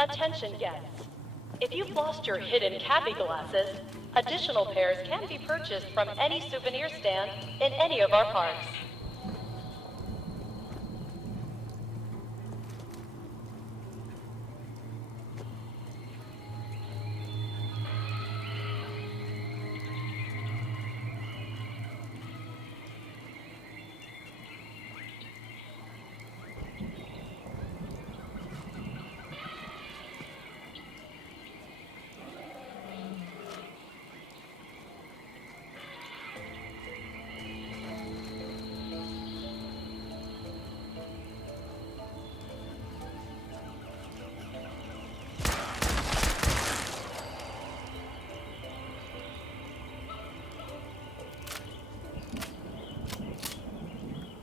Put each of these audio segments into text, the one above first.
Attention guests. If you've lost your hidden Cappy glasses, additional pairs can be purchased from any souvenir stand in any of our parks.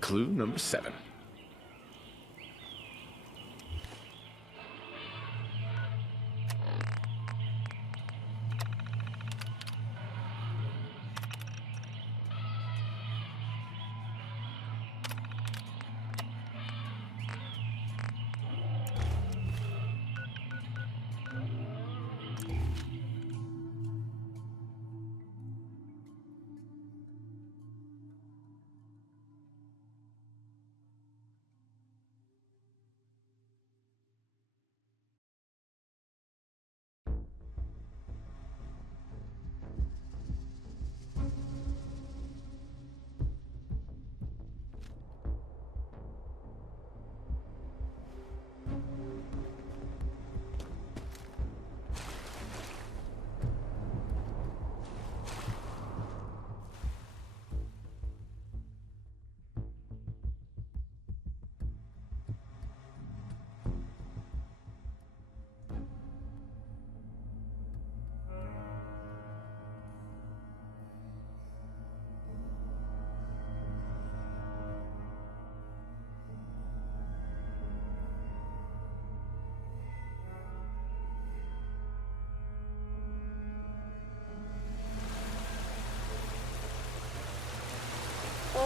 Clue number 7.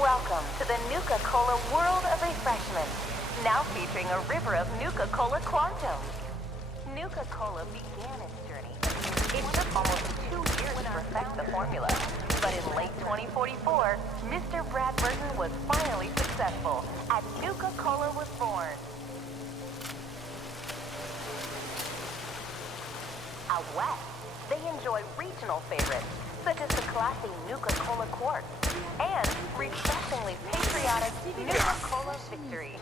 Welcome to the Nuka-World of refreshment, now featuring a river of Nuka-Cola Quantum. Nuka-Cola began its journey. It took almost 2 years to perfect the formula, but in late 2044, Mr. Brad Burton was finally successful, and Nuka-Cola was born. Out west, they enjoy regional favorites, such as the classy Nuka-Cola Quartz and refreshingly patriotic Nuka-Cola Victory.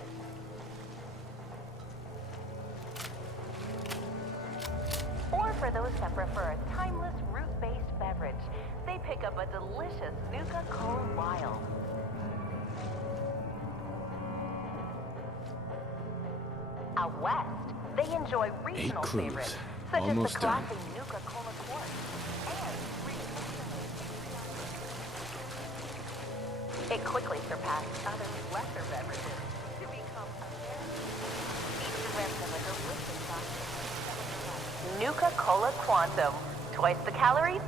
Or for those that prefer a timeless root-based beverage, they pick up a delicious Nuka-Cola Wild. Out west, they enjoy regional favorites, such as the classy Nuka-Cola Quartz and it quickly surpassed other lesser beverages to become a feature of a delicious Nuka-Cola Quantum. Twice the calories.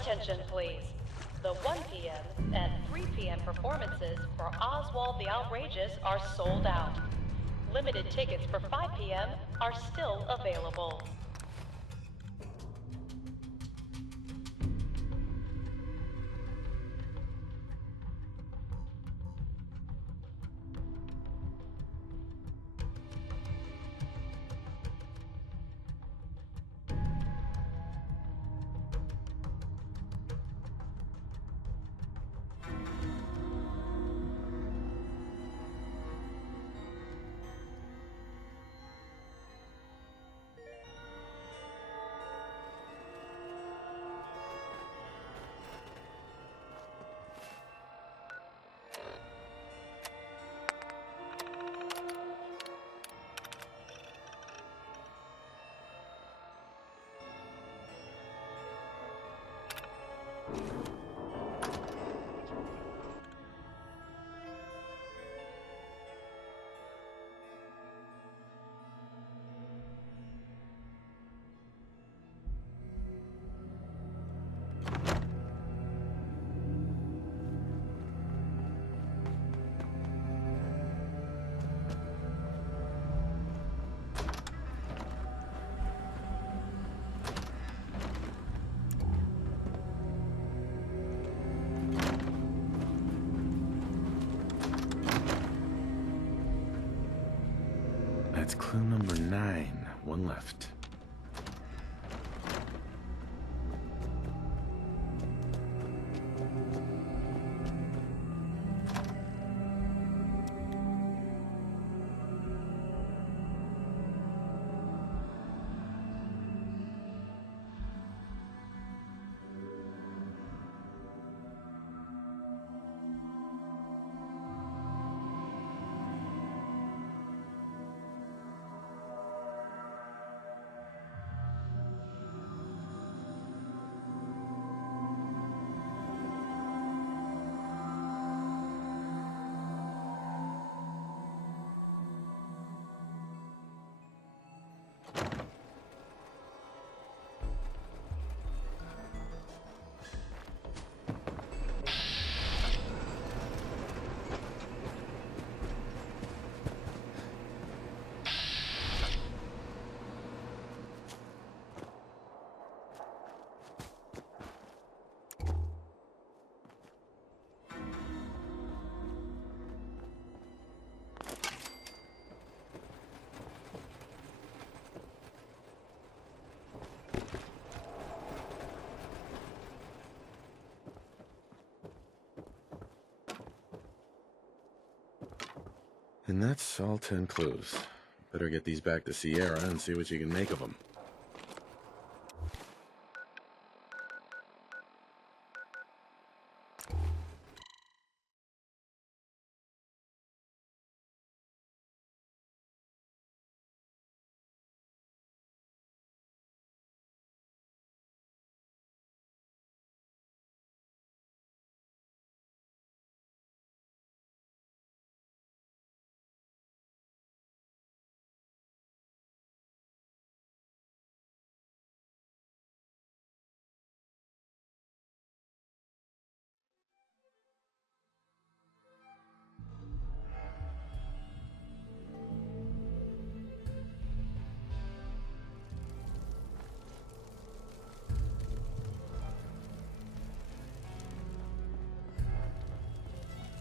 Attention please. The 1 p.m. and 3 p.m. performances for Oswald the Outrageous are sold out. Limited tickets for 5 p.m. are still available. That's clue number 9. One left. And that's all 10 clues. Better get these back to Sierra and see what you can make of them.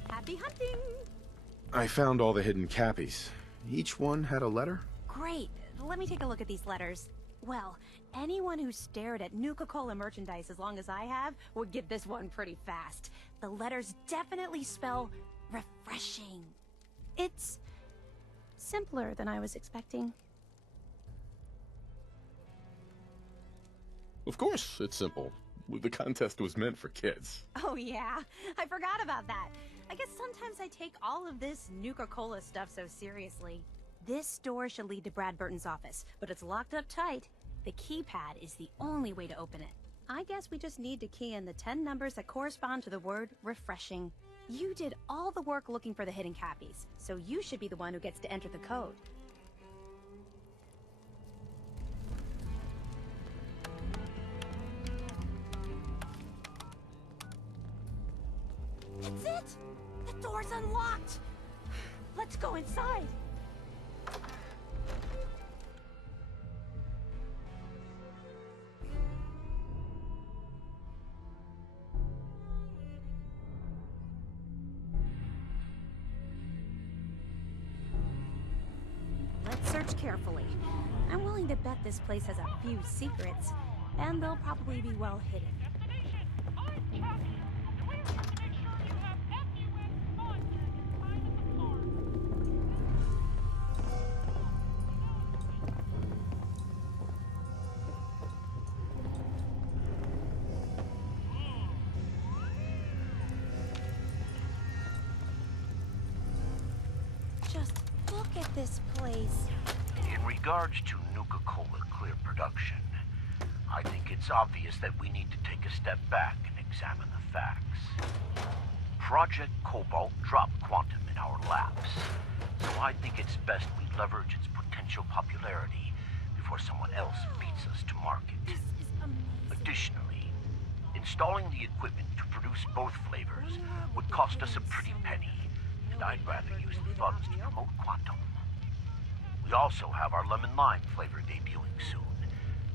Happy hunting! I found all the hidden cappies. Each one had a letter? Great. Let me take a look at these letters. Well, anyone who stared at Nuka-Cola merchandise as long as I have would get this one pretty fast. The letters definitely spell refreshing. It's simpler than I was expecting. Of course, it's simple. The contest was meant for kids. Oh yeah, I forgot about that. I guess sometimes I take all of this Nuka-Cola stuff so seriously. This door should lead to Brad Burton's office, but it's locked up tight. The keypad is the only way to open it. I guess we just need to key in the 10 numbers that correspond to the word refreshing. You did all the work looking for the hidden cappies, so you should be the one who gets to enter the code. It's it! The door's unlocked! Let's go inside! Let's search carefully. I'm willing to bet this place has a few secrets, and they'll probably be well hidden. Just look at this place. In regards to Nuka-Cola Clear production, I think it's obvious that we need to take a step back and examine the facts. Project Cobalt dropped Quantum in our laps, so I think it's best we leverage its potential popularity before someone else beats us to market. This is amazing. Additionally, installing the equipment to produce both flavors would cost us a pretty penny, and I'd rather use the funds to promote Quantum. We also have our lemon lime flavor debuting soon,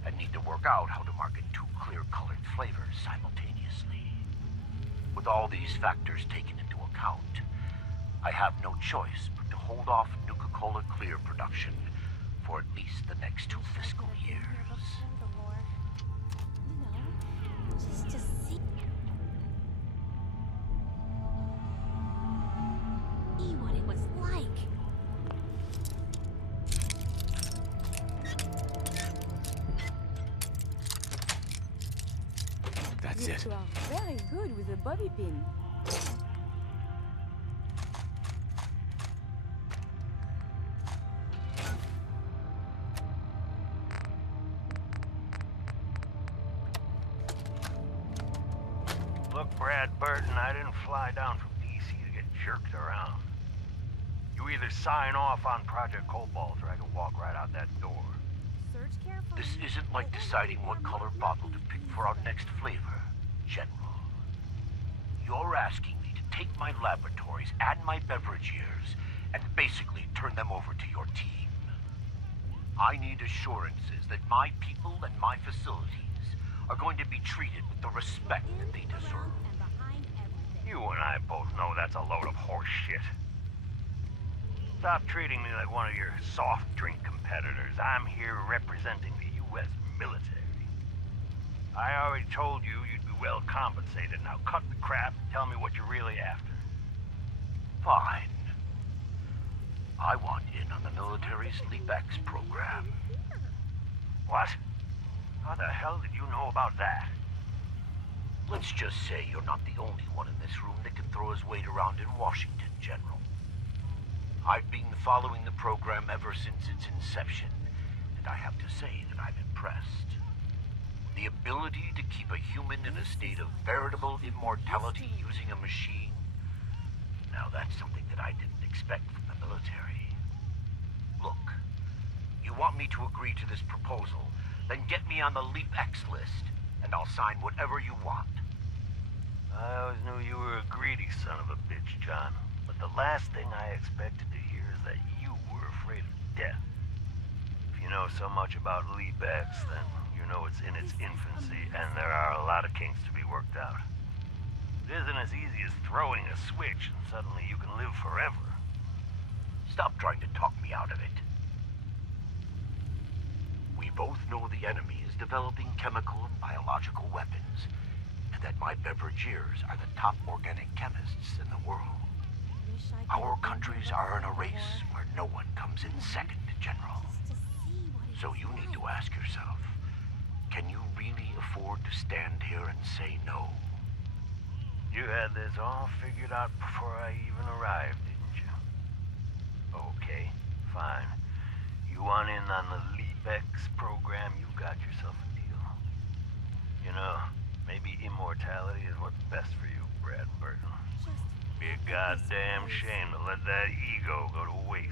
and need to work out how to market two clear-colored flavors simultaneously. With all these factors taken into account, I have no choice but to hold off Nuka-Cola Clear production for at least the next 2 fiscal years. Just to see what it was like. That's it. You are very good with a bobby pin. Look, Brad Burton, I didn't fly down from D.C. to get jerked around. You either sign off on Project Cobalt or I can walk right out that door. Search carefully. This isn't like deciding what color bottle to pick for our next flavor, General. You're asking me to take my laboratories and my beverage years and basically turn them over to your team. I need assurances that my people and my facilities are going to be treated with the respect that they deserve. And behind everything. You and I both know that's a load of horse shit. Stop treating me like one of your soft drink competitors. I'm here representing the U.S. military. I already told you you'd be well compensated. Now cut the crap and tell me what you're really after. Fine. I want in on the military's LeapX program. What? How the hell did you know about that? Let's just say you're not the only one in this room that can throw his weight around in Washington, General. I've been following the program ever since its inception, and I have to say that I'm impressed. The ability to keep a human in a state of veritable immortality using a machine, now that's something that I didn't expect from the military. Look, you want me to agree to this proposal, then get me on the LeapX list, and I'll sign whatever you want. I always knew you were a greedy son of a bitch, John. But the last thing I expected to hear is that you were afraid of death. If you know so much about LeapX, then you know it's in its infancy, and there are a lot of kinks to be worked out. It isn't as easy as throwing a switch and suddenly you can live forever. Stop trying to talk me out of it. We both know the enemy is developing chemical and biological weapons, and that my beverageers are the top organic chemists in the world. Our countries are in a race where no one comes in second, General. So you need to ask yourself, can you really afford to stand here and say no? You had this all figured out before I even arrived, didn't you? Okay, fine. You want in on the LeapX program, you got yourself a deal. You know, maybe immortality is what's best for you, Brad Burton. Be a goddamn shame to let that ego go to waste.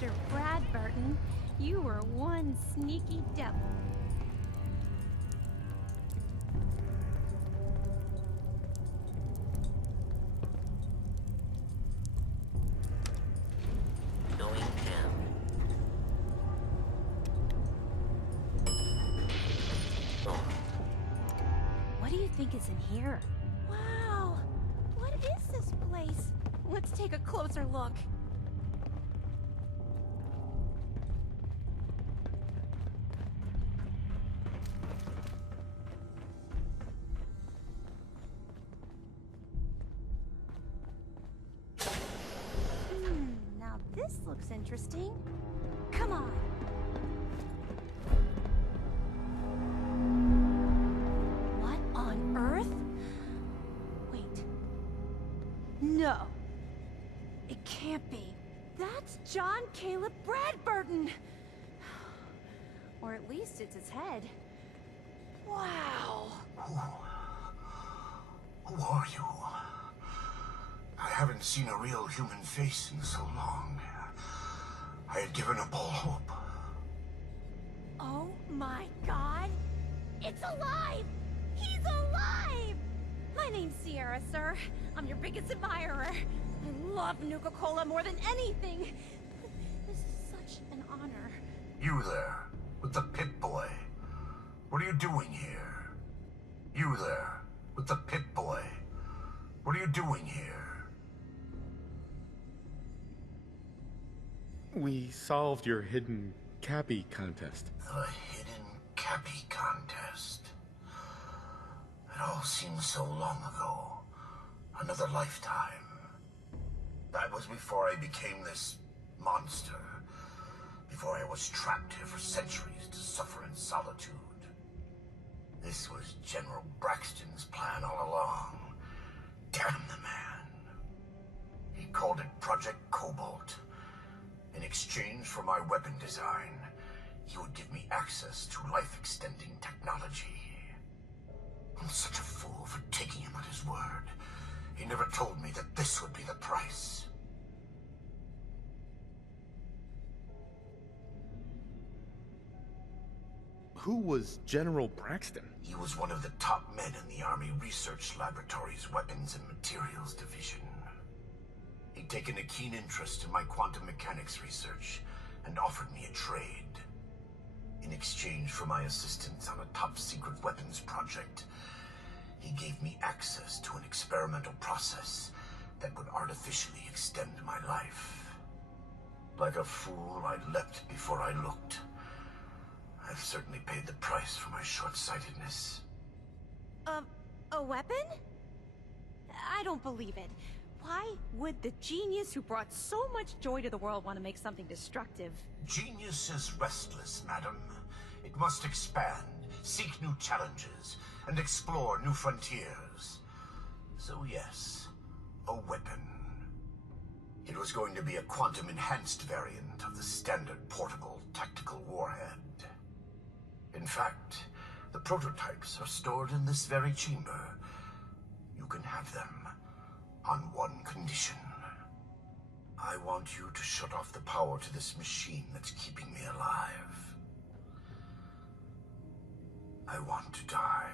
Mr. Bradburton, you were one sneaky devil. Going down. Oh, What do you think is in here? Wow! What is this place? Let's take a closer look. Now this looks interesting. Come on. What on earth? Wait. No. It can't be. That's John Caleb Bradburton. Or at least it's his head. Wow. Who are you? I haven't seen a real human face in so long. I had given up all hope. Oh my god! It's alive! He's alive! My name's Sierra, sir. I'm your biggest admirer. I love Nuka-Cola more than anything. This is such an honor. You there, with the Pip-Boy. What are you doing here? You there, with the Pip-Boy. What are you doing here? We solved your hidden Cappy contest. The hidden Cappy contest. It all seems so long ago. Another lifetime. That was before I became this monster. Before I was trapped here for centuries to suffer in solitude. This was General Braxton's plan all along. Damn the man. He called it Project Cobalt. In exchange for my weapon design, he would give me access to life-extending technology. I'm such a fool for taking him at his word. He never told me that this would be the price. Who was General Braxton? He was one of the top men in the Army Research Laboratory's Weapons and Materials Division. He'd taken a keen interest in my quantum mechanics research and offered me a trade. In exchange for my assistance on a top-secret weapons project, he gave me access to an experimental process that would artificially extend my life. Like a fool, I leapt before I looked. I've certainly paid the price for my short-sightedness. A weapon? I don't believe it. Why would the genius who brought so much joy to the world want to make something destructive? Genius is restless, madam. It must expand, seek new challenges, and explore new frontiers. So yes, a weapon. It was going to be a quantum-enhanced variant of the standard portable tactical warhead. In fact, the prototypes are stored in this very chamber. You can have them on one condition. I want you to shut off the power to this machine that's keeping me alive. I want to die.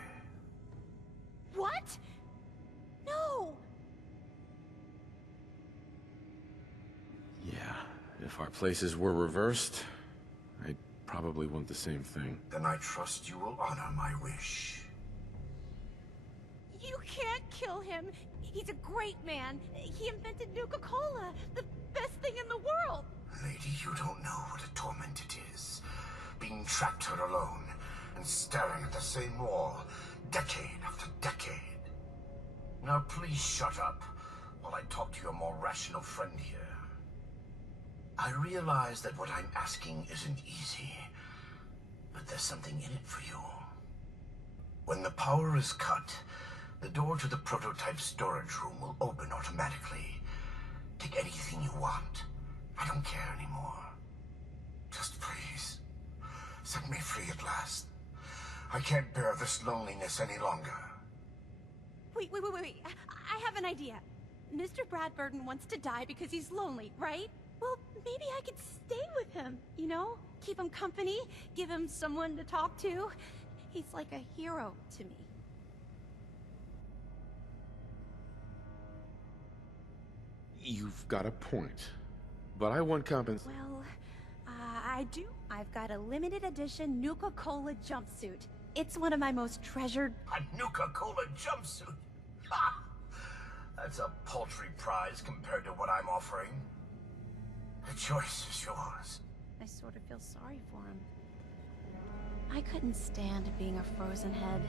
What? No! Yeah, if our places were reversed, I'd probably want the same thing. Then I trust you will honor my wish. You can't kill him. He's a great man. He invented Nuka-Cola, the best thing in the world. Lady, you don't know what a torment it is. Being trapped here alone and staring at the same wall, decade after decade. Now please shut up while I talk to your more rational friend here. I realize that what I'm asking isn't easy, but there's something in it for you. When the power is cut, the door to the prototype storage room will open automatically. Take anything you want. I don't care anymore. Just please, set me free at last. I can't bear this loneliness any longer. Wait. I have an idea. Mr. Bradburton wants to die because he's lonely, right? Well, maybe I could stay with him, you know? Keep him company, give him someone to talk to. He's like a hero to me. You've got a point. But I want compensation. Well, I do. I've got a limited edition Nuka-Cola jumpsuit. It's one of my most treasured... A Nuka-Cola jumpsuit? Ha! That's a paltry prize compared to what I'm offering. The choice is yours. I sort of feel sorry for him. I couldn't stand being a frozen head.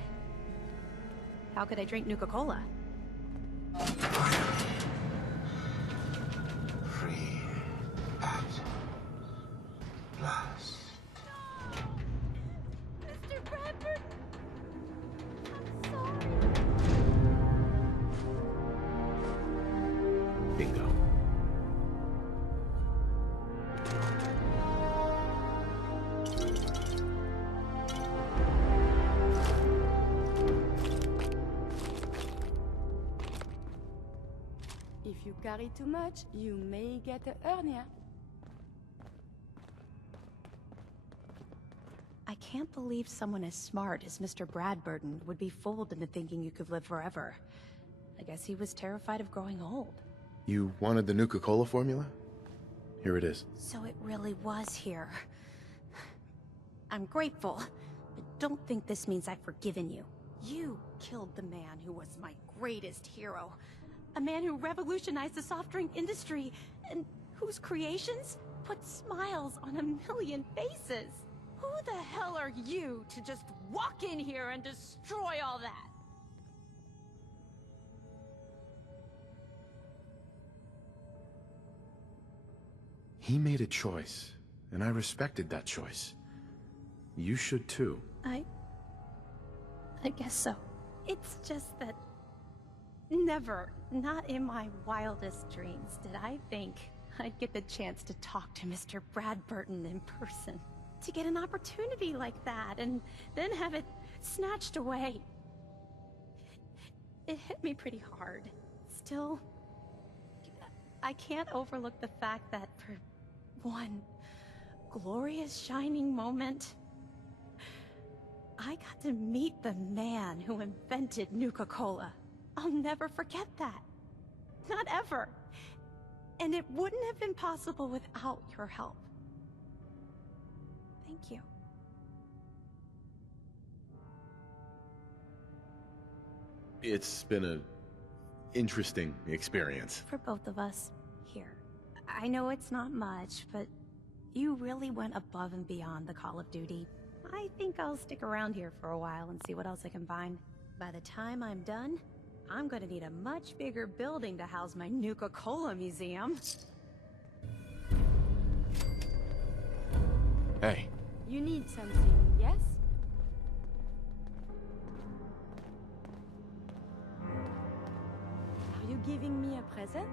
How could I drink Nuka-Cola? Free at last. Mr. Bradford! I'm sorry. Bingo. If you carry too much, you may get a hernia. I can't believe someone as smart as Mr. Bradburton would be fooled into thinking you could live forever. I guess he was terrified of growing old. You wanted the Nuka-Cola formula? Here it is. So it really was here. I'm grateful, but don't think this means I've forgiven you. You killed the man who was my greatest hero. A man who revolutionized the soft drink industry, and whose creations put smiles on a million faces. Who the hell are you to just walk in here and destroy all that? He made a choice, and I respected that choice. You should too. I guess so. It's just that never, not in my wildest dreams, did I think I'd get the chance to talk to Mr. Bradburton in person. To get an opportunity like that, and then have it snatched away. It hit me pretty hard. Still, I can't overlook the fact that for one glorious shining moment, I got to meet the man who invented Nuka-Cola. I'll never forget that. Not ever. And it wouldn't have been possible without your help. Thank you. It's been a interesting experience. For both of us. Here. I know it's not much, but you really went above and beyond the Call of Duty. I think I'll stick around here for a while and see what else I can find. By the time I'm done, I'm gonna need a much bigger building to house my Nuka-Cola museum. Hey. You need something, yes? Are you giving me a present?